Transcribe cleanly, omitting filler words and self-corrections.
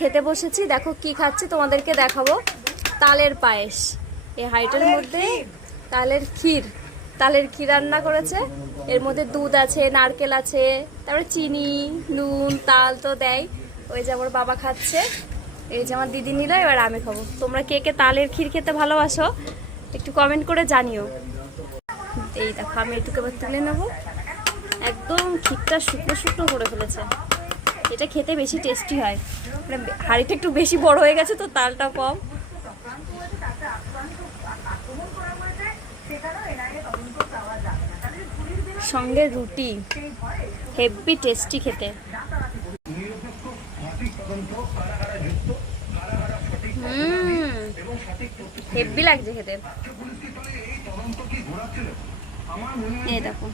খেতে বসেছি, দেখো কি খাচ্ছি তোমাদেরকে দেখাবো। তালের পায়েস, এই হাইটের মধ্যে তালের ক্ষীর রান্না করেছে। এর মধ্যে দুধ আছে, নারকেল আছে, তারপরে চিনি, নুন, তাল তো দেয়। ওই যে আমার বাবা খাচ্ছে, এই যে আমার দিদি নিল, এবার আমি খাবো। তোমরা কে কে তালের ক্ষীর খেতে ভালোবাসো একটু কমেন্ট করে জানিও। এই দেখো আমি এটুকু এবার তুলে নেবো। একদম ক্ষীরটা শুকনো শুকনো করে ফেলেছে। এটা খেতে বেশি টেস্টি হয়, মানে হাঁড়িটা একটু বেশি বড় হয়ে গেছে তো তালটা কম। সঙ্গে রুটি, হেভি টেস্টি খেতে। হেভি লাগছে খেতে। এই দেখো